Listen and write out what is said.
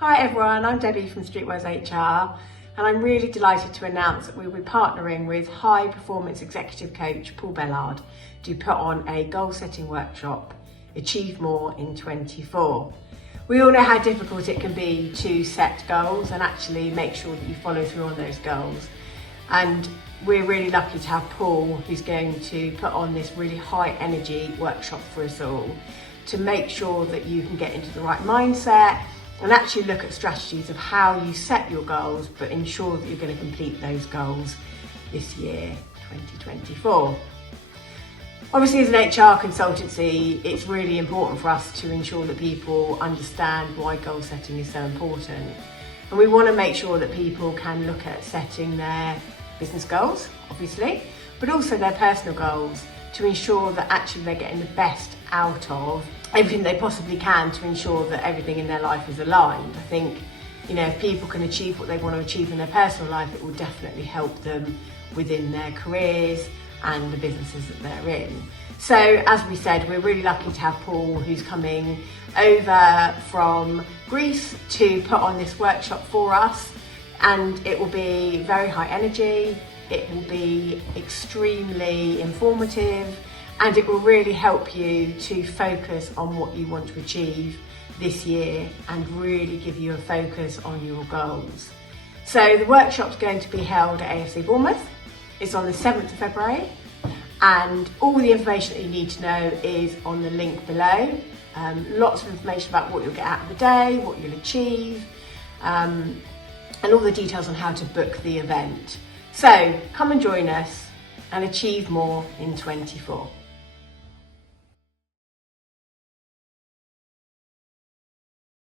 Hi everyone, I'm Debbie from Streetwise HR and I'm really delighted to announce that we'll be partnering with high performance executive coach Paul Bellard to put on a goal setting workshop, Achieve More in 24. We all know how difficult it can be to set goals and actually make sure that you follow through on those goals. And we're really lucky to have Paul, who's going to put on this really high energy workshop for us all to make sure that you can get into the right mindset and actually look at strategies of how you set your goals, but ensure that you're going to complete those goals this year, 2024. Obviously, as an HR consultancy, it's really important for us to ensure that people understand why goal setting is so important. And we want to make sure that people can look at setting their business goals, obviously, but also their personal goals to ensure that actually they're getting the best out of everything they possibly can to ensure that everything in their life is aligned. I think, if people can achieve what they want to achieve in their personal life, it will definitely help them within their careers and the businesses that they're in. So as we said, we're really lucky to have Paul, who's coming over from Greece to put on this workshop for us, and it will be very high energy, it will be extremely informative, and it will really help you to focus on what you want to achieve this year and really give you a focus on your goals. So the workshop's going to be held at AFC Bournemouth. It's on the 7th of February, and all the information that you need to know is on the link below. Lots of information about what you'll get out of the day, what you'll achieve, and all the details on how to book the event. So come and join us and achieve more in 24.